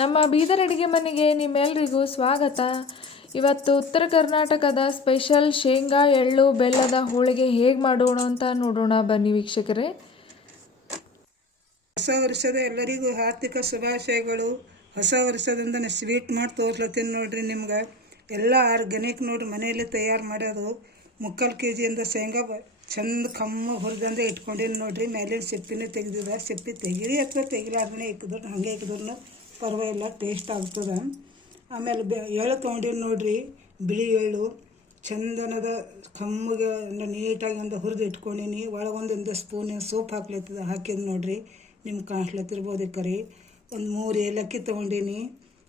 ನಮ್ಮ ಬೀದರ್ ಅಡುಗೆ ಮನೆಗೆ ನಿಮ್ಮೆಲ್ಲರಿಗೂ ಸ್ವಾಗತ. ಇವತ್ತು ಉತ್ತರ ಕರ್ನಾಟಕದ ಸ್ಪೆಷಲ್ ಶೇಂಗಾ, ಎಳ್ಳು, ಬೆಲ್ಲದ ಹೋಳಿಗೆ ಹೇಗೆ ಮಾಡೋಣ ಅಂತ ನೋಡೋಣ ಬನ್ನಿ ವೀಕ್ಷಕರೇ. ಹೊಸ ವರ್ಷದ ಎಲ್ಲರಿಗೂ ಆರ್ಥಿಕ ಶುಭಾಶಯಗಳು. ಹೊಸ ವರ್ಷದಿಂದ ಸ್ವೀಟ್ ಮಾಡಿ ತೋರ್ಲತ್ತೀನಿ ನೋಡ್ರಿ ನಿಮ್ಗೆ. ಎಲ್ಲ ಆರ್ಗ್ಯಾನಿಕ್ ನೋಡ್ರಿ ಮನೆಯಲ್ಲೇ ತಯಾರು ಮಾಡೋದು. ಮುಕ್ಕಾಲು ಕೆ ಜಿಯಿಂದ ಶೇಂಗಾ ಚಂದ ಕಮ್ಮ ಹುರಿದಂದೆ ಇಟ್ಕೊಂಡಿನಿ ನೋಡ್ರಿ. ಮೇಲಿನ ಸಿಪ್ಪಿನೇ ತೆಗ್ದಿದ ಸಿಪ್ಪಿ ತೆಗೀರಿ ಅಥವಾ ತೆಗಿಲಾರ್ದೇ ಇಕ್ಕಿದ್ರು ಹಾಗೆ ಇಕ್ಕಿದ್ರು ಪರವಾಗಿಲ್ಲ ಟೇಸ್ಟ್ ಆಗ್ತದೆ. ಆಮೇಲೆ ಬೆ, ಎಳ್ಳು ತೊಗೊಂಡಿನಿ ನೋಡ್ರಿ, ಬಿಳಿ ಎಳ್ಳು, ಚಂದನದ ಕಮ್ಮಗೆ ನೀಟಾಗಿ ಒಂದು ಹುರಿದು ಇಟ್ಕೊಂಡಿನಿ. ಒಳಗೊಂದೊಂದು ಸ್ಪೂನ್ ಸೋಪ್ ಹಾಕ್ಲತ್ತದ, ಹಾಕಿದ್ ನೋಡ್ರಿ ನಿಮ್ಗೆ ಕಾಣಿಸ್ಲತ್ತಿರ್ಬೋದು ಕರಿ. ಒಂದು ಮೂರು ಏಲಕ್ಕಿ ತೊಗೊಂಡೀನಿ.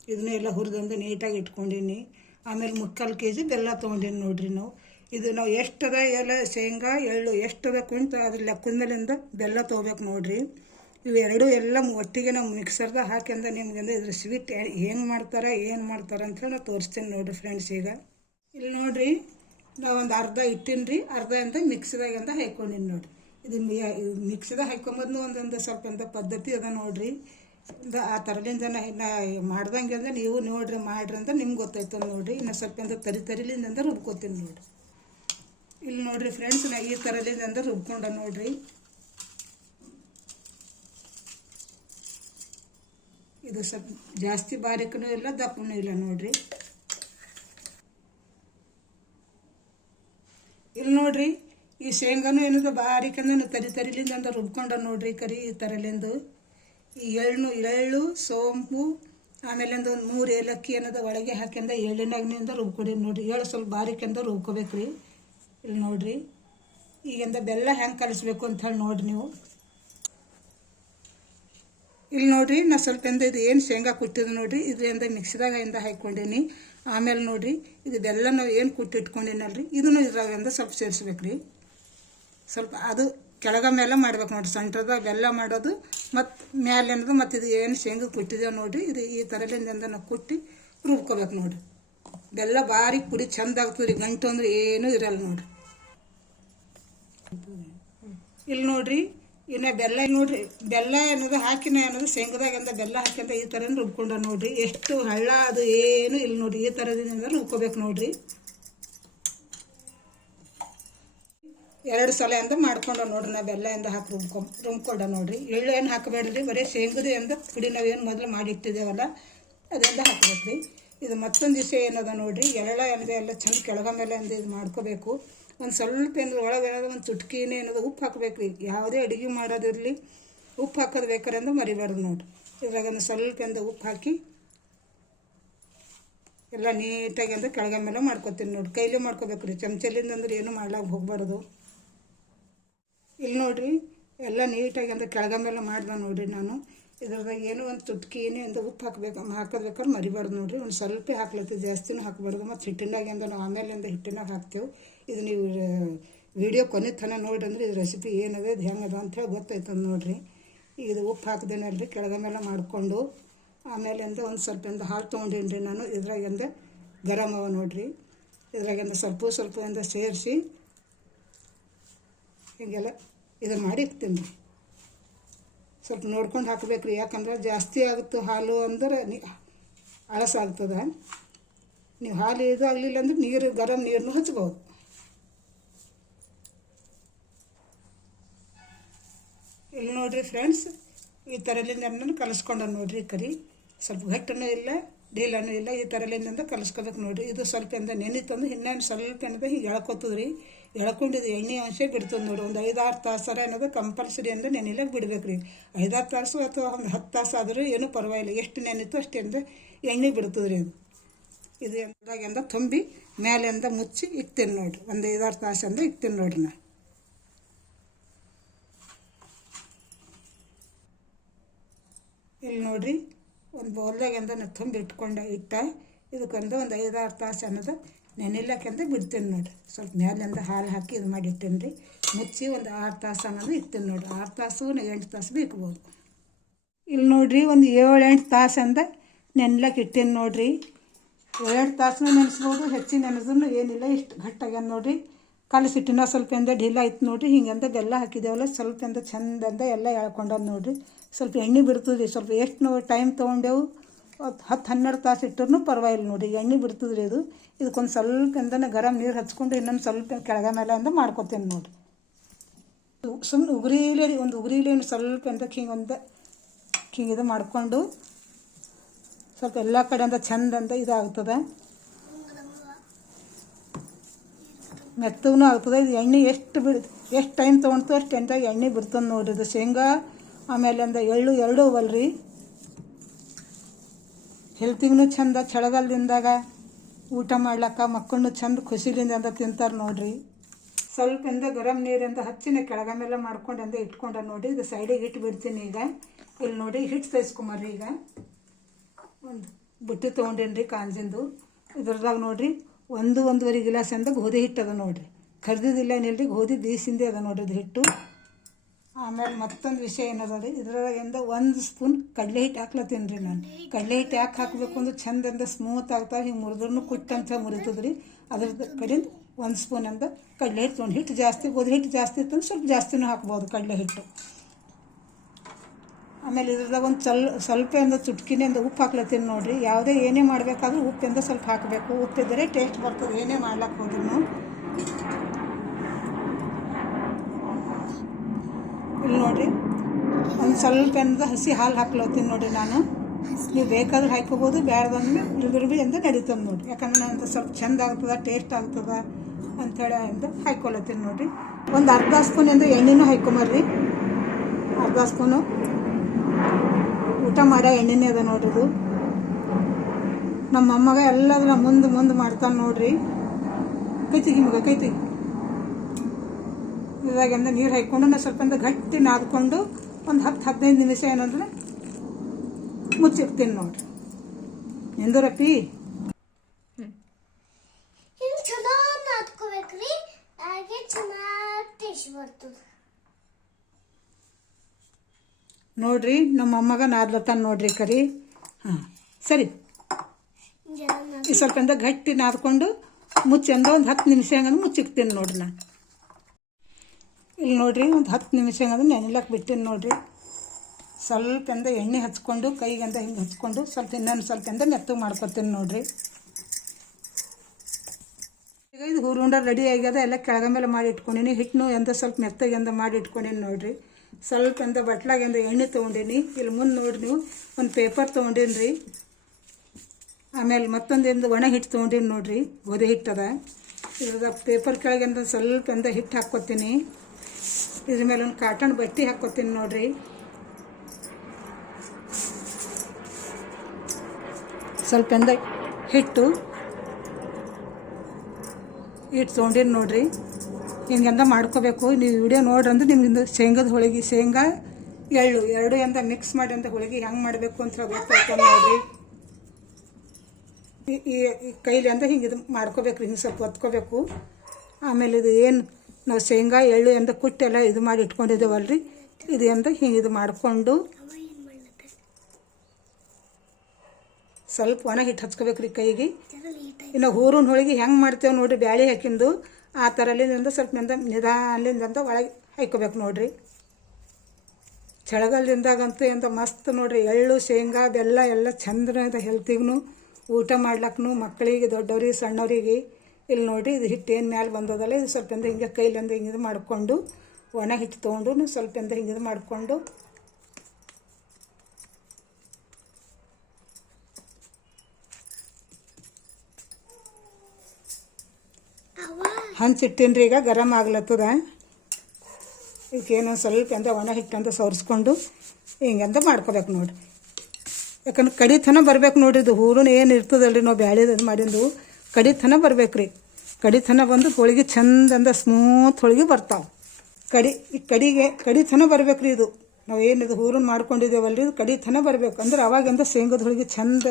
ಇದನ್ನೆಲ್ಲ ಹುರಿದಂದು ನೀಟಾಗಿ ಇಟ್ಕೊಂಡಿನಿ. ಆಮೇಲೆ ಮುಕ್ಕಾಲು ಕೆ ಜಿ ಬೆಲ್ಲ ತೊಗೊಂಡೀನಿ ನೋಡ್ರಿ ನಾವು. ಇದು ನಾವು ಎಷ್ಟದ ಎಲ್ಲ ಶೇಂಗಾ, ಎಳ್ಳು, ಎಷ್ಟದ ಕುಂತ ಅದ್ರ ಲೆಕ್ಕದ ಮೇಲಿಂದ ಬೆಲ್ಲ ತೊಗೋಬೇಕು ನೋಡ್ರಿ. ಇವೆರಡು ಎಲ್ಲ ಒಟ್ಟಿಗೆ ನಾವು ಮಿಕ್ಸರ್ದಾಗ ಹಾಕ್ಯಂದ ನಿಮ್ಗೆ ಅಂದ್ರೆ ಇದ್ರ ಸ್ವೀಟ್ ಹೆಂಗೆ ಮಾಡ್ತಾರೆ, ಏನು ಮಾಡ್ತಾರೆ ಅಂತ ಹೇಳಿ ನಾವು ತೋರಿಸ್ತೀನಿ ನೋಡಿರಿ ಫ್ರೆಂಡ್ಸ್ ಈಗ. ಇಲ್ಲಿ ನೋಡಿರಿ ನಾವು ಒಂದು ಅರ್ಧ ಇಟ್ಟಿನಿ ರೀ, ಅರ್ಧ ಅಂತ ಮಿಕ್ಸ್ದಾಗ ಅಂತ ಹಾಕ್ಕೊಂಡಿನಿ ನೋಡಿರಿ. ಇದು ಮಿಕ್ಸ್ದಾಗ ಹಾಕ್ಕೊಂಬದ್ನು ಒಂದೊಂದು ಸ್ವಲ್ಪ ಅಂತ ಪದ್ಧತಿ ಅದ ನೋಡಿರಿ. ಆ ಥರಲಿಂದ ನಾ ಮಾಡ್ದಂಗೆ ಅಂದ್ರೆ ನೀವು ನೋಡಿರಿ, ಮಾಡಿರಿ ಅಂತ ನಿಮ್ಗೆ ಗೊತ್ತಾಯ್ತದ ನೋಡಿರಿ. ಇನ್ನು ಸ್ವಲ್ಪ ಅಂತ ತರಿ ತರಿಲಿಂದ ರುಬ್ಕೋತೀನಿ ನೋಡಿರಿ. ಇಲ್ಲಿ ನೋಡಿರಿ ಫ್ರೆಂಡ್ಸ್ ನಾ ಈ ಥರಲಿಂದ ರುಬ್ಕೊಂಡ ನೋಡ್ರಿ. ಇದು ಸ್ವಲ್ಪ ಜಾಸ್ತಿ ಬಾರಿಕನೂ ಇಲ್ಲ, ದಪ್ಪನೂ ಇಲ್ಲ ನೋಡ್ರಿ. ಇಲ್ಲಿ ನೋಡ್ರಿ, ಈ ಶೇಂಗಾನು ಏನದು ಬಾರಿಕಂದ್ರೆ ತರಿ ತರಿಲಿಂದ ಅಂತ ರುಬ್ಕೊಂಡ ನೋಡ್ರಿ ಕರಿ ಈ ಥರಲಿಂದು ಈ ಎಳ್ಳು ಎಳ್ಳು, ಸೋಂಪು ಆಮೇಲೆ ಒಂದು ಮೂರು ಏಲಕ್ಕಿ ಏನದ ಒಳಗೆ ಹಾಕ್ಯಂದ ಎಳ್ಳಿನಾಗಿನಿಂದ ರುಬ್ಕೊಡಿ ನೋಡ್ರಿ. ಎಳ್ಳು ಸ್ವಲ್ಪ ಬಾರಿಕೆಂದ ರುಬ್ಕೋಬೇಕ್ರಿ. ಇಲ್ಲಿ ನೋಡ್ರಿ, ಈಗಿಂದ ಬೆಲ್ಲ ಹೆಂಗೆ ಕಲಿಸ್ಬೇಕು ಅಂತ ಹೇಳಿ ನೋಡ್ರಿ ನೀವು. ಇಲ್ಲಿ ನೋಡ್ರಿ, ನಾ ಸ್ವಲ್ಪ ಎಂದ ಇದು ಏನು ಶೇಂಗಾ ಕುಟ್ಟಿದ್ದು ನೋಡ್ರಿ ಇದರಿಂದ ಮಿಕ್ಸಿದಾಗ ಇಂದ ಹಾಕ್ಕೊಂಡೀನಿ. ಆಮೇಲೆ ನೋಡ್ರಿ ಇದು ನಾವು ಏನು ಕುಟ್ಟಿ ಇಟ್ಕೊಂಡಿನಲ್ರಿ ಇದನ್ನು ಇದ್ರಾಗಿಂದ ಸ್ವಲ್ಪ ಸೇರಿಸ್ಬೇಕು ರೀ ಸ್ವಲ್ಪ ಅದು ಕೆಳಗ ಮೇಲೆ ಮಾಡ್ಬೇಕು ನೋಡ್ರಿ, ಸೆಂಟ್ರದಾಗ ಬೆಲ್ಲ ಮಾಡೋದು, ಮತ್ತು ಮೇಲೆ ಅನ್ನೋದು ಮತ್ತು ಇದು ಏನು ಶೇಂಗಾ ಕುಟ್ಟಿದ್ದೇವೆ ನೋಡ್ರಿ, ಇದು ಈ ಥರಲಿಂದ ನಾವು ಕುಟ್ಟಿ ರುಬ್ಕೋಬೇಕು ನೋಡ್ರಿ. ಬೆಲ್ಲ ಭಾರಿ ಪುಡಿ ಚಂದ ಆಗ್ತದೆ ರೀ ಗಂಟು ಅಂದ್ರೆ ಏನೂ ಇರಲ್ಲ ನೋಡ್ರಿ. ಇಲ್ಲಿ ನೋಡ್ರಿ ಇನ್ನು ಬೆಲ್ಲ ನೋಡ್ರಿ, ಬೆಲ್ಲ ಅನ್ನೋದು ಹಾಕಿನ ಅನ್ನೋದು ಶೇಂಗದಾಗಿಂದ ಬೆಲ್ಲ ಹಾಕಿಂದ ಈ ಥರ ರುಬ್ಕೊಂಡ ನೋಡ್ರಿ. ಎಷ್ಟು ಹಳ್ಳ ಅದು ಏನು ಇಲ್ಲ ನೋಡ್ರಿ, ಈ ಥರದಿಂದ ರುಬ್ಕೋಬೇಕು ನೋಡ್ರಿ. ಎರಡು ಸಲ ಅಂದ ಮಾಡ್ಕೊಂಡ ನೋಡ್ರಿ, ನಾ ಬೆಲ್ಲ ಎಂದ ಹಾಕಿ ರುಬ್ಕೊ ರುಬ್ಕೊಂಡ ನೋಡ್ರಿ. ಎಳ್ಳು ಏನು ಹಾಕಬೇಡ್ರಿ, ಬರೀ ಶೇಂಗದ ಎಂದ ಪುಡಿ ನಾವೇನು ಮೊದಲು ಮಾಡಿಟ್ಟಿದ್ದೇವಲ್ಲ ಅದೆಲ್ಲ ಹಾಕಬೇಕು ಹಾಕ್ಬೇಕ್ರಿ. ಇದು ಮತ್ತೊಂದು ವಿಷಯ ಏನದ ನೋಡ್ರಿ, ಎಳ್ಳ ಎಂದ ಎಲ್ಲ ಚಂದ ಕೆಳಗ ಮೇಲೆ ಅಂದ ಇದು ಮಾಡ್ಕೋಬೇಕು. ಒಂದು ಸ್ವಲ್ಪ ಏನಾದ್ರು ಒಳಗೆ ಏನಾದ್ರು ಒಂದು ಚುಟ್ಕಿನೇ ಏನದು ಉಪ್ಪು ಹಾಕಬೇಕು. ರೀ ಯಾವುದೇ ಅಡುಗೆ ಮಾಡೋದಿರಲಿ, ಉಪ್ಪು ಹಾಕೋದು ಬೇಕಾರೆ ಅಂದ್ರೆ ಮರಿಬಾರ್ದು ನೋಡಿರಿ. ಇದ್ರಾಗ ಒಂದು ಸ್ವಲ್ಪ ಎಂದ ಉಪ್ಪು ಹಾಕಿ, ಎಲ್ಲ ನೀಟಾಗಿ ಅಂದ್ರೆ ಕೆಳಗೆ ಮೇಲೆ ಮಾಡ್ಕೊತೀನಿ ನೋಡಿ ಕೈಲೇ ಮಾಡ್ಕೋಬೇಕು ರೀ. ಚಮಚಲಿಂದ ಅಂದ್ರೆ ಏನು ಮಾಡ್ಲಾಕ ಹೋಗ್ಬಾರ್ದು. ಇಲ್ಲಿ ನೋಡಿರಿ, ಎಲ್ಲ ನೀಟಾಗಿ ಅಂದ್ರೆ ಕೆಳಗೆ ಮೇಲೆ ಮಾಡ್ದೆ ನೋಡಿರಿ ನಾನು. ಇದ್ರದಾಗ ಏನೋ ಒಂದು ತುಟ್ಕಿ, ಏನೇ ಒಂದು ಉಪ್ಪು ಹಾಕ್ಬೇಕು ಹಾಕೋದ್ಬೇಕಾದ್ರೆ ಮರಿಬಾರ್ದು ನೋಡಿರಿ. ಒಂದು ಸ್ವಲ್ಪ ಹಾಕ್ಲತ್ತೀವಿ ಜಾಸ್ತಿನೂ ಹಾಕ್ಬಾರ್ದು. ಮತ್ತು ಹಿಟ್ಟಿನಾಗಿಂದ ನಾವು ಆಮೇಲಿಂದ ಹಿಟ್ಟಿನಾಗ ಹಾಕ್ತೇವೆ. ಇದು ನೀವು ವಿಡಿಯೋ ಕೊನೆ ತನಕ ನೋಡ್ರಿ ಅಂದ್ರೆ ಇದು ರೆಸಿಪಿ ಏನದ, ಇದು ಹೆಂಗದ ಅಂತೇಳಿ ಗೊತ್ತಾಯ್ತದ ನೋಡಿರಿ. ಈಗ ಇದು ಉಪ್ಪು ಹಾಕ್ದೇನಲ್ರಿ ಕೆಳಗ ಮೇಲೆ ಮಾಡಿಕೊಂಡು, ಆಮೇಲಿಂದ ಒಂದು ಸ್ವಲ್ಪ ಇಂದ ಹಾಲು ತೊಗೊಂಡೀನಿ ರೀ ನಾನು. ಇದ್ರಾಗಿಂದ ಗರಮ್ ಅವ ನೋಡ್ರಿ. ಇದ್ರಾಗಿಂದ ಸ್ವಲ್ಪ ಸ್ವಲ್ಪ ಇಂದ ಸೇರಿಸಿ, ಹೀಗೆಲ್ಲ ಇದು ಮಾಡಿ ಇಕ್ತೀನಿ ರೀ ಸ್ವಲ್ಪ ನೋಡ್ಕೊಂಡು ಹಾಕ್ಬೇಕು ಯಾಕಂದ್ರೆ ಜಾಸ್ತಿ ಆಗುತ್ತೆ ಹಾಲು ಅಂದ್ರೆ ನೀ ಅಳಸಾಗ್ತದೆ. ನೀವು ಹಾಲು ಇದಾಗಲಿಲ್ಲ ಅಂದ್ರೆ ನೀರು, ಗರಂ ನೀರನ್ನು ಹಚ್ಬೋದು. ಇಲ್ಲಿ ನೋಡ್ರಿ ಫ್ರೆಂಡ್ಸ್, ಈ ಥರಲಿಂದ ನಾನು ಕಲಿಸ್ಕೊಂಡ ನೋಡ್ರಿ ಕರಿ. ಸ್ವಲ್ಪ ಗಟ್ಟನೂ ಇಲ್ಲ, ಡೀಲನೂ ಇಲ್ಲ. ಈ ಥರಲಿಂದ ಕಲಿಸ್ಕೋಬೇಕು ನೋಡಿರಿ. ಇದು ಸ್ವಲ್ಪ ಎಂದ ನೆನಿತಂದು ಇನ್ನೇನು ಸ್ವಲ್ಪ ಏನದ ಹಿಂಗೆ ಎಳ್ಕೊತದ ರೀ ಎಳ್ಕೊಂಡಿದ್ದು ಎಣ್ಣೆ ಅಂಶ ಬಿಡ್ತದೆ ನೋಡಿ. ಒಂದು ಐದಾರು ತಾಸರ ಅನ್ನೋದು ಕಂಪಲ್ಸರಿ ಅಂದ್ರೆ ನೆನೆಲೆ ಬಿಡ್ಬೇಕು ರೀ. ಐದಾರು ತಾಸು ಅಥವಾ ಒಂದು ಹತ್ತು ತಾಸು ಆದರೂ ಏನೂ ಪರವಾಗಿಲ್ಲ. ಎಷ್ಟು ನೆನಿತು ಅಂದ್ರೆ ಎಣ್ಣೆ ಬಿಡ್ತದೆ ರೀ ಇದು ಇದು ಎಂದಾಗೆಂದ ತುಂಬಿ ಮೇಲೆಂದ ಮುಚ್ಚಿ ಇಕ್ತೀನಿ ನೋಡ್ರಿ. ಒಂದು ಐದಾರು ಅಂದ್ರೆ ಇಕ್ತೀನಿ ನೋಡ್ರಿ ನಾ. ಇಲ್ಲಿ ನೋಡ್ರಿ, ಒಂದು ಬೌಲ್ದಾಗಿಂದ ನಾನು ತುಂಬಿ ಇಟ್ಕೊಂಡೆ ಇಟ್ಟ, ಇದಕ್ಕೊಂದು ಒಂದು ಐದಾರು ತಾಸು ಅನ್ನೋದು ನೆನಿಲಕ್ಕೆಂದ ಬಿಡ್ತೀನಿ ನೋಡ್ರಿ. ಸ್ವಲ್ಪ ಮೇಲಿಂದ ಹಾಲು ಹಾಕಿ ಇದು ಮಾಡಿ ಇಟ್ಟೇನಿ ರೀ. ಮುಚ್ಚಿ ಒಂದು ಆರು ತಾಸು ಅನ್ನೋದು ಇಡ್ತೀನಿ ನೋಡ್ರಿ. ಆರು ತಾಸು ಎಂಟು ತಾಸು ಬೇಕಬಹುದು. ಇಲ್ಲಿ ನೋಡಿರಿ, ಒಂದು ಏಳು, ಎಂಟು ತಾಸು ಅಂದ ನೆನ್ಲಕ್ಕೆ ಇಟ್ಟೇನಿ ನೋಡಿರಿ. ಏಳು ತಾಸು ನೆನೆಸ್ಬೋದು ಹೆಚ್ಚಿನ ನೆನೆಸಿದ್ರು ಏನಿಲ್ಲ, ಇಷ್ಟು ಗಟ್ಟಾಗ್ಯಾನ ನೋಡಿರಿ. ಕಲಸಿಟ್ಟಿನ ಸ್ವಲ್ಪ ಎಂದ ಢೀಲ ಆಯ್ತು ನೋಡಿರಿ. ಹಿಂಗಂದ ಬೆಲ್ಲ ಹಾಕಿದೇವಲ್ಲ, ಸ್ವಲ್ಪ ಎಂದ ಚಂದಂದ ಎಲ್ಲ ಎಳ್ಕೊಂಡದ್ ನೋಡಿರಿ. ಸ್ವಲ್ಪ ಎಣ್ಣೆ ಬಿಡ್ತದೆ ಸ್ವಲ್ಪ ಎಷ್ಟು ಟೈಮ್ ತೊಗೊಂಡೆವು. ಹತ್ತು ಹನ್ನೆರಡು ತಾಸು ಇಟ್ಟರೂ ಪರವಾಗಿಲ್ಲ ನೋಡಿ. ಎಣ್ಣೆ ಬಿಡ್ತದ್ರಿ ಇದು. ಇದಕ್ಕೊಂದು ಸ್ವಲ್ಪ ಎಂದನೆ ಗರಂ ನೀರು ಹಚ್ಕೊಂಡು ಇನ್ನೊಂದು ಸ್ವಲ್ಪ ಕೆಳಗೆ ಮೇಲೆ ಅಂದ ಮಾಡ್ಕೊತೀನಿ ನೋಡಿರಿ ಸುಮ್ಮನೆ ಉಗುರಿಲೆ ಒಂದು ಉಗುರಿಲೆ ಸ್ವಲ್ಪ ಎಂತ ಹಿಂಗೆ ಒಂದು ಹಿಂಗೆ ಇದು ಮಾಡಿಕೊಂಡು ಸ್ವಲ್ಪ ಎಲ್ಲ ಕಡೆ ಅಂತ ಚಂದ ಅಂತ ಇದಾಗ್ತದೆ. ಮೆತ್ತಗೂ ಆಗ್ತದೆ. ಇದು ಎಣ್ಣೆ ಎಷ್ಟು ಬಿಡ್ ಎಷ್ಟು ಟೈಮ್ ತೊಗೊಳ್ತು ಅಷ್ಟು ಎಂಟಾಗಿ ಎಣ್ಣೆ ಬಿಡ್ತದೆ ನೋಡ್ರಿ ಇದು. ಶೇಂಗಾ ಆಮೇಲೆ ಅಂದ ಎಳ್ಳು ಎರಡೂ ಅವಲ್ರಿ ಹೆಲ್ತಿಗೂ ಚಂದ ಚಳಗಾಲದಿಂದಾಗ ಊಟ ಮಾಡ್ಲಕ್ಕ ಮಕ್ಕಳನ್ನು ಚಂದ ಖುಷಿಲಿಂದ ತಿಂತಾರೆ ನೋಡ್ರಿ. ಸ್ವಲ್ಪ ಇಂದ ಗರಂ ನೀರಿಂದ ಹಚ್ಚಿನ ಕೆಳಗ ಮೇಲೆ ಮಾಡ್ಕೊಂಡು ಅಂದ ಇಟ್ಕೊಂಡ ನೋಡಿ, ಇದು ಸೈಡಿಗೆ ಇಟ್ಟು ಬಿಡ್ತೀನಿ ಈಗ. ಇಲ್ಲಿ ನೋಡಿ ಹಿಟ್ಟು ತೈಸ್ಕೊಂಬರ್ರಿ ಈಗ. ಒಂದು ಬುಟ್ಟಿ ತೊಗೊಂಡೇನ್ರಿ ಕಾಂಜಿಂದು. ಇದ್ರದಾಗ ನೋಡ್ರಿ ಒಂದು, ಒಂದೂವರೆ ಗಿಲಾಸ್ ಅಂದ ಗೋಧಿ ಹಿಟ್ಟು ಅದ ನೋಡ್ರಿ. ಖರೀದಿದಿಲ್ಲ ಏನಿಲ್ಲ ರೀ ಗೋಧಿ ಬೀಸಿಂದೆ ಅದ ನೋಡ್ರಿ ಹಿಟ್ಟು. ಆಮೇಲೆ ಮತ್ತೊಂದು ವಿಷಯ ಏನದ ರೀ ಇದ್ರಾಗಿಂದ ಒಂದು ಸ್ಪೂನ್ ಕಡಲೆ ಹಿಟ್ಟು ಹಾಕ್ಲತ್ತೀನಿ ರೀ ನಾನು. ಕಡಲೆ ಹಿಟ್ಟು ಯಾಕೆ ಹಾಕಬೇಕು ಅಂದ್ರೆ ಚಂದಂದ ಸ್ಮೂತ್ ಆಗ್ತಾ ಹಿಂಗೆ ಮುರಿದ್ರೂ ಕುಟ್ಟಂತ ಮುರಿತದೆ ರೀ ಅದ್ರ ಕಡೆಯಿಂದ ಒಂದು ಸ್ಪೂನ್ ಅಂದ ಕಡಲೆ ಹಿಟ್ಟು ತೊಗೊಂಡು. ಹಿಟ್ಟು ಜಾಸ್ತಿ, ಗೋಧಿ ಹಿಟ್ಟು ಜಾಸ್ತಿ ಇತ್ತಂದ್ರೆ ಸ್ವಲ್ಪ ಜಾಸ್ತಿನೂ ಹಾಕ್ಬೋದು ಕಡಲೆ ಹಿಟ್ಟು. ಆಮೇಲೆ ಇದ್ರದಾಗ ಒಂದು ಚಲ್, ಸ್ವಲ್ಪ ಎಂದ ಚುಟ್ಕಿನಿಂದ ಉಪ್ಪು ಹಾಕ್ಲತ್ತೀನಿ ನೋಡಿರಿ. ಯಾವುದೇ ಏನೇ ಮಾಡಬೇಕಾದ್ರೂ ಉಪ್ಪಿಂದ ಸ್ವಲ್ಪ ಹಾಕಬೇಕು. ಉಪ್ಪಿದ್ದರೆ ಟೇಸ್ಟ್ ಬರ್ತದೆ. ಏನೇ ಮಾಡ್ಲಕ್ಕೆ ಹೋದ್ರೂ ಇಲ್ಲಿ ನೋಡಿರಿ. ಒಂದು ಸ್ವಲ್ಪ ಎಂದ ಹಸಿ ಹಾಲು ಹಾಕ್ಲತ್ತೀನಿ ನೋಡಿರಿ ನಾನು. ನೀವು ಬೇಕಾದ್ರೆ ಹಾಕೋಬೋದು ಬೇಡದಂದ್ರೆ ಇಳಿದ್ರು ಅಂತ ನಡೀತದೆ ನೋಡಿರಿ. ಯಾಕಂದ್ರೆ ನಾನು ಸ್ವಲ್ಪ ಚಂದ ಆಗ್ತದೆ ಟೇಸ್ಟ್ ಆಗ್ತದೆ ಅಂಥೇಳಿ ಅಂತ ಹಾಕ್ಕೊಳತ್ತೀನಿ ನೋಡ್ರಿ. ಒಂದು ಅರ್ಧ ಸ್ಪೂನ್ ಎಂದು ಎಣ್ಣೆನೂ ಹಾಕ್ಕೊಂಬರ್ರಿ. ಅರ್ಧ ಸ್ಪೂನು. ಊಟ ಮಾಡೋ ಎಣ್ಣೆನೇ ಅದ ನೋಡ್ರಿದು ನಮ್ಮ ಅಮ್ಮಗ ಎಲ್ಲದನ್ನ ಮುಂದೆ ಮುಂದೆ ಮಾಡ್ತಾನೆ ನೋಡ್ರಿ. ಕೈತಿ ನಿಮಗೆ ಮಗ, ಕೈ ತೆಗಿ ಅಂದರೆ ನೀರು ಹಾಕ್ಕೊಂಡು ನಾನು ಸ್ವಲ್ಪ ಅಂದ್ರೆ ಗಟ್ಟಿ ನಾದ್ಕೊಂಡು ಒಂದು ಹತ್ತು ಹದಿನೈದು ನಿಮಿಷ ಏನಂದ್ರೆ ಮುಚ್ಚಿಡ್ತೀನಿ ನೋಡ್ರಿ. ಎಂದೂರಪ್ಪಿ? ಪಿ ಚಲೋ ನಾದ್ಕೋಬೇಕ್ರಿ. ಹಾಗೆ ಚೆನ್ನಾಗಿ ಟೇಸ್ಟ್ ಬರ್ತದೆ. ನೋಡ್ರಿ ನಮ್ಮ ಅಮ್ಮಗ ನಾದ್ಲತ್ತಾನ ನೋಡ್ರಿ ಕರಿ. ಹಾಂ ಸರಿ. ಈ ಸ್ವಲ್ಪ ಅಂದ್ರೆ ಗಟ್ಟಿ ನಾದ್ಕೊಂಡು ಮುಚ್ಚಂದ ಒಂದು ಹತ್ತು ನಿಮಿಷ ಹಂಗಂದ್ರೆ ಮುಚ್ಚಿಕ್ತೀನಿ ನೋಡ್ರಿ ನಾನು. ಇಲ್ಲಿ ನೋಡಿರಿ, ಒಂದು ಹತ್ತು ನಿಮಿಷ ಅದನ್ನು ನೆನೆಲಕ್ಕೆ ಬಿಟ್ಟಿನಿ ನೋಡಿರಿ. ಸ್ವಲ್ಪ ಅಂದ ಎಣ್ಣೆ ಹಚ್ಕೊಂಡು ಕೈಗೆಂದ ಹಿಂಗೆ ಹಚ್ಕೊಂಡು, ಸ್ವಲ್ಪ ಇನ್ನೊಂದು ಸ್ವಲ್ಪ ಎಂದ ಮೆತ್ತಗೆ ಮಾಡ್ಕೊತೀನಿ ನೋಡಿರಿ. ಈಗ ಇದು ಹುರುಂಡ ರೆಡಿ ಆಗ್ಯದ, ಎಲ್ಲ ಕೆಳಗ ಮೇಲೆ ಮಾಡಿ ಇಟ್ಕೊಂಡೀನಿ. ಹಿಟ್ಟು ಎಂದ ಸ್ವಲ್ಪ ಮೆತ್ತಗೆಂದ ಮಾಡಿ ಇಟ್ಕೊಂಡೀನಿ ನೋಡಿರಿ. ಸ್ವಲ್ಪ ಎಂದ ಬಟ್ಲಾಗೆಂದ ಎಣ್ಣೆ ತೊಗೊಂಡೀನಿ. ಇಲ್ಲಿ ಮುಂದೆ ನೋಡಿ ನೀವು, ಒಂದು ಪೇಪರ್ ತೊಗೊಂಡೀನಿ ರೀ ಆಮೇಲೆ ಮತ್ತೊಂದು ಒಣ ಹಿಟ್ಟು ತೊಗೊಂಡೀನಿ ನೋಡ್ರಿ, ಗೋಧಿ ಹಿಟ್ಟದ. ಇದ್ರದ ಪೇಪರ್ ಕೆಳಗೆಂದ ಸ್ವಲ್ಪ ಎಂದ ಹಿಟ್ಟು ಹಾಕ್ಕೊತೀನಿ. ಇದ್ರ ಮೇಲೆ ಒಂದು ಕಾಟನ್ ಬಟ್ಟೆ ಹಾಕೋತೀನಿ ನೋಡ್ರಿ. ಸ್ವಲ್ಪ ಎಂದ ಹಿಟ್ಟು ಹಿಟ್ಟು ತೊಗೊಂಡಿನಿ ನೋಡ್ರಿ ಹಿಂಗೆಂದ ಮಾಡ್ಕೋಬೇಕು. ನೀವು ವಿಡಿಯೋ ನೋಡ್ರಿ ಅಂದ್ರೆ ನಿಮ್ಗಿಂದ ಶೇಂಗದ ಹೋಳಿಗೆ, ಶೇಂಗಾ, ಎಳ್ಳು ಎರಡು ಎಂದ ಮಿಕ್ಸ್ ಮಾಡಿ ಅಂತ ಹೋಳಿಗೆ ಹೆಂಗೆ ಮಾಡಬೇಕು ಅಂತ ಗೊತ್ತಾಯ್ತು ನೋಡ್ರಿ. ಈ ಕೈಲಿ ಅಂದ್ರೆ ಹಿಂಗೆ ಇದು ಮಾಡ್ಕೋಬೇಕು, ಹಿಂಗೆ ಸ್ವಲ್ಪ ಒತ್ಕೋಬೇಕು. ಆಮೇಲೆ ಇದು ಏನು ನಾವು ಶೇಂಗಾ, ಎಳ್ಳು ಎಂದು ಕುಟ್ಟೆಲ್ಲ ಇದು ಮಾಡಿ ಇಟ್ಕೊಂಡಿದ್ದೇವಲ್ರಿ. ಇದು ಎಂದು ಹಿಂಗೆ ಇದು ಮಾಡಿಕೊಂಡು ಸ್ವಲ್ಪ ಒಣ ಹಿಟ್ಟು ಹಚ್ಕೋಬೇಕು ರೀ ಕೈಗೆ. ಇನ್ನು ಹೂರಿನ ಹೋಳಿಗೆ ಹೆಂಗೆ ಮಾಡ್ತೇವೆ ನೋಡಿರಿ ಬ್ಯಾಳಿ ಹಾಕಿಂದು. ಆ ಥರ ಅಲ್ಲಿಂದ ಸ್ವಲ್ಪ ನಿಂದ ನಿಧಾನದಿಂದ ಒಳಗೆ ಹಾಕೋಬೇಕು ನೋಡಿರಿ. ಚಳಗಾಲದಿಂದಾಗಂತೂ ಎಂತ ಮಸ್ತ್ ನೋಡಿರಿ ಎಳ್ಳು, ಶೇಂಗಾ, ಬೆಲ್ಲ ಎಲ್ಲ ಚಂದ ಹೆಲ್ತಿಗೂ ಊಟ ಮಾಡ್ಲಕ್ಕೂ ಮಕ್ಕಳಿಗೆ ದೊಡ್ಡವ್ರಿಗೆ, ಸಣ್ಣವರಿಗೆ ಇಲ್ಲಿ ನೋಡಿ ಇದು ಹಿಟ್ಟು ಏನು ಮ್ಯಾಲೆ ಬಂದದಲ್ಲ, ಇದು ಸ್ವಲ್ಪ ಹಿಂಗೆ ಕೈಲಿಂದ ಹಿಂಗೆ ಇದು ಮಾಡಿಕೊಂಡು, ಒಣ ಹಿಟ್ಟು ತೊಗೊಂಡು ಸ್ವಲ್ಪ ಹಿಂಗೆ ಇದು ಮಾಡಿಕೊಂಡು. ರೀ ಈಗ ಗರಮ್ ಆಗ್ಲತ್ತದ. ಇದಕ್ಕೇನು ಸ್ವಲ್ಪ ಎಂದ ಒಣ ಹಿಟ್ಟಂತ ಸವರಿಸ್ಕೊಂಡು ಹಿಂಗಂತ ಮಾಡ್ಕೋಬೇಕು ನೋಡಿ ಯಾಕಂದ್ರೆ ಕಡಿತನ ಬರ್ಬೇಕು ನೋಡಿರಿ, ಇದು ಹೂರಣ ಏನು ಇರ್ತದಲ್ರಿ, ನಾವು ಬ್ಯಾಳೆ ಇದು ಮಾಡಿದ್ದು. ಕಡಿತನ ಬರ್ಬೇಕು ರೀ ಕಡಿತನ ಬಂದು ಹೋಳಿಗೆ ಚಂದಂದ ಸ್ಮೂತ್ ಹೋಳಿಗೆ ಬರ್ತಾವೆ. ಕಡಿ, ಈ ಕಡಿಗೆ ಕಡಿತನ ಬರ್ಬೇಕು ರೀ ಇದು. ನಾವು ಏನಿದು ಮಾಡ್ಕೊಂಡಿದ್ದೇವಲ್ಲ ಮಾಡ್ಕೊಂಡಿದ್ದೇವಲ್ರಿ, ಇದು ಕಡಿತನ ಬರ್ಬೇಕು. ಅಂದ್ರೆ ಅವಾಗಿಂದ ಶೇಂಗದ ಹೋಳಿಗೆ ಚಂದ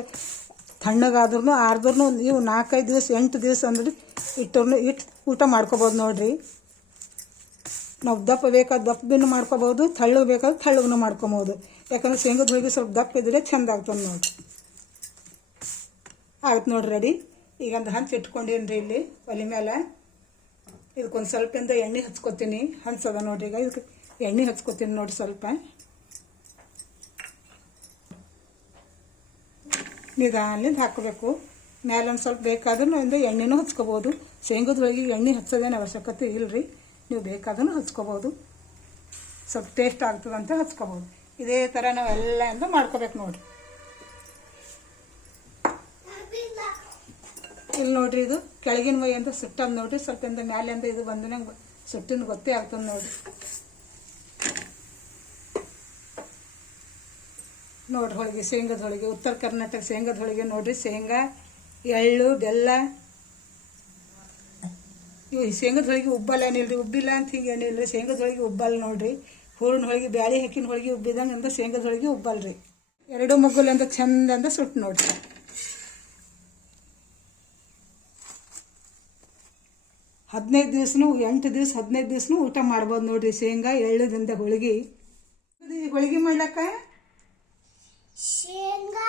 ತಣ್ಣಗಾದ್ರೂ ಆರ್ದ್ರೂ ನೀವು ನಾಲ್ಕೈದು ದಿವಸ, ಎಂಟು ದಿವಸ ಅಂದ್ರೆ ಇಟ್ಟರು ಇಟ್ಟು ಊಟ ಮಾಡ್ಕೋಬೋದು ನೋಡ್ರಿ. ನಾವು ದಪ್ಪ ಬೇಕಾದ ದಪ್ಪ ಬಿನ್ನು ಮಾಡ್ಕೋಬೋದು ತಳ್ಳಗೆ ಬೇಕಾದ್ರೆ ತಳ್ಳಗೂ ಮಾಡ್ಕೊಬೋದು. ಯಾಕಂದ್ರೆ ಶೇಂಗದ ಹೋಳಿಗೆ ಸ್ವಲ್ಪ ದಪ್ಪ ಇದ್ರೆ ಚಂದ ಆಗ್ತದೆ ನೋಡ್ರಿ. ಆಯ್ತು ನೋಡ್ರಿ ರೆಡಿ ಈಗ ಒಂದು ಹಂಚು ಇಟ್ಕೊಂಡೇನು ರೀ ಇಲ್ಲಿ ಒಲೆ ಮೇಲೆ ಇದಕ್ಕೊಂದು ಸ್ವಲ್ಪಿಂದ ಎಣ್ಣೆ ಹಚ್ಕೊತೀನಿ. ಹಂಚದ ನೋಡ್ರಿ ಈಗ ಇದಕ್ಕೆ ಎಣ್ಣೆ ಹಚ್ಕೊತೀನಿ ನೋಡಿ ಸ್ವಲ್ಪ. ನಿಧಾನದಿಂದ ಹಾಕಬೇಕು. ಮೇಲೆ ಒಂದು ಸ್ವಲ್ಪ ಬೇಕಾದ್ರೂ ಒಂದು ಎಣ್ಣೆನೂ ಹಚ್ಕೋಬೋದು. ಶೇಂಗದೊಳಗೆ ಎಣ್ಣೆ ಹಚ್ಚೋದೇನು ಅವಶ್ಯಕತೆ ಇಲ್ಲ ರೀ ನೀವು ಬೇಕಾದ್ರೂ ಹಚ್ಕೋಬೋದು. ಸ್ವಲ್ಪ ಟೇಸ್ಟ್ ಆಗ್ತದಂತ ಹಚ್ಕೋಬೋದು. ಇದೇ ಥರ ನಾವೆಲ್ಲ ಇಂದ ಮಾಡ್ಕೋಬೇಕು ನೋಡಿರಿ. ಇಲ್ಲಿ ನೋಡ್ರಿ ಇದು ಕೆಳಗಿನ ಮೈ ಅಂತ ಸುಟ್ಟದ ನೋಡ್ರಿ. ಸ್ವಲ್ಪ ಮ್ಯಾಲೆ ಅಂತ ಇದು ಬಂದ ನಂಗೆ ಸುಟ್ಟಿನ ಗೊತ್ತೇ ಆಗ್ತದೆ ನೋಡ್ರಿ. ನೋಡ್ರಿ ಹೋಳಿಗೆ, ಶೇಂಗದ ಹೋಳಿಗೆ, ಉತ್ತರ ಕರ್ನಾಟಕ ಶೇಂಗದ ಹೋಳಿಗೆ ನೋಡ್ರಿ. ಶೇಂಗಾ, ಎಳ್ಳು, ಬೆಲ್ಲ. ಇವು ಶೇಂಗದ ಹೋಳಿಗೆ ಉಬ್ಬಲ್ಲ ಏನಿಲ್ರಿ? ಉಬ್ಬಿಲ್ಲ ಅಂತ ಹಿಂಗೆ ಏನಿಲ್ರಿ? ಶೇಂಗದ ಹೋಳಿಗೆ ಉಬ್ಬಲ್ಲ ನೋಡ್ರಿ. ಹೂರ್ಣ ಹೋಳಿಗೆ, ಬ್ಯಾಳಿ ಹಾಕಿನ ಹೋಳಿಗೆ ಉಬ್ಬಿದಂಗೆ ಅಂತ ಶೇಂಗದ ಹೋಳಿಗೆ ಉಬ್ಬಲ್ರಿ. ಎರಡು ಮಗ್ಗುಲ್ ಚಂದ ಅಂತ ಸುಟ್ಟು ನೋಡ್ರಿ. ಹದಿನೈದು ದಿವ್ಸನೂ ಎಂಟು ದಿವ್ಸ ಹದಿನೈದು ದಿವ್ಸನೂ ಊಟ ಮಾಡ್ಬೋದು ನೋಡ್ರಿ. ಶೇಂಗಾ ಎಳ್ಳದಿಂದ ಹೋಳಿಗೆ. ಹೋಳಿಗೆ ಮಾಡ್ಲಕ್ಕ? ಶೇಂಗಾ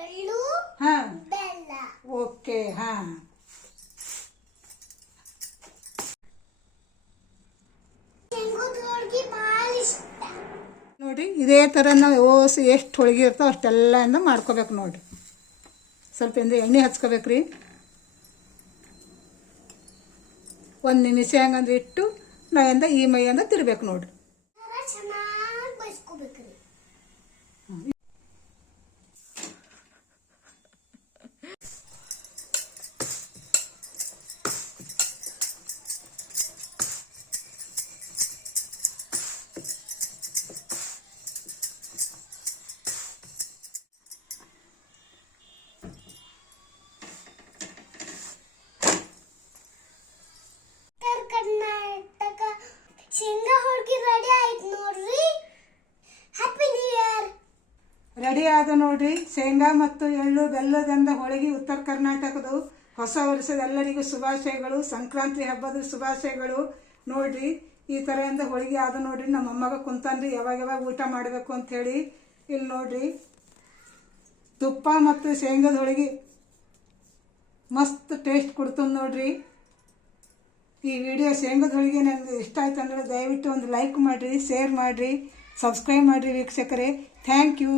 ಎಳ್ಳು ಹಾಂ. ಬೆಲ್ಲ. ಓಕೆ ಹಾಂ. ನೋಡಿ ಇದೇ ಥರ ನಾವು ಓಸ್ ಎಷ್ಟು ಹೋಳಿಗೆ ಇರ್ತಾವೆ ಅಷ್ಟೆಲ್ಲ ಮಾಡ್ಕೋಬೇಕು ನೋಡಿರಿ. ಸ್ವಲ್ಪ ಎಣ್ಣೆ ಹಚ್ಕೋಬೇಕ್ರಿ. ಒಂದು ನಿಮಿಷ ಹೆಂಗಂದ್ರೆ ಇಟ್ಟು ನಾವೆಂದ ಈ ಮೈಯಿಂದ ತಿರ್ಬೇಕು ನೋಡ್ರಿ. ಆದ ನೋಡ್ರಿ, ಶೇಂಗಾ ಮತ್ತು ಎಳ್ಳು ಬೆಲ್ಲದಿಂದ ಹೋಳಿಗೆ ಉತ್ತರ ಕರ್ನಾಟಕದ ಹೊಸ ವರ್ಷದ ಎಲ್ಲರಿಗೂ ಶುಭಾಶಯಗಳು, ಸಂಕ್ರಾಂತಿ ಹಬ್ಬದ ಶುಭಾಶಯಗಳು. ನೋಡ್ರಿ, ಈ ಥರದಿಂದ ಹೋಳಿಗೆ ಆದ ನೋಡ್ರಿ, ನಮ್ಮ ಅಮ್ಮಗ ಕುಂತಾನ್ರಿ ಯಾವಾಗ ಯಾವಾಗ ಊಟ ಮಾಡಬೇಕು ಅಂಥೇಳಿ ಇಲ್ಲಿ ನೋಡ್ರಿ, ತುಪ್ಪ ಮತ್ತು ಶೇಂಗಾದ ಹೋಳಿಗೆ ಮಸ್ತ್ ಟೇಸ್ಟ್ ಕೊಡ್ತದೆ ನೋಡ್ರಿ. ಈ ವಿಡಿಯೋ ಶೇಂಗದ ಹೋಳಿಗೆ ನನಗೆ ಇಷ್ಟ ಆಯ್ತು ಅಂದರೆ ದಯವಿಟ್ಟು ಒಂದು ಲೈಕ್ ಮಾಡಿರಿ ಶೇರ್ ಮಾಡಿರಿ ಸಬ್ಸ್ಕ್ರೈಬ್ ಮಾಡಿರಿ ವೀಕ್ಷಕರೇ. Thank you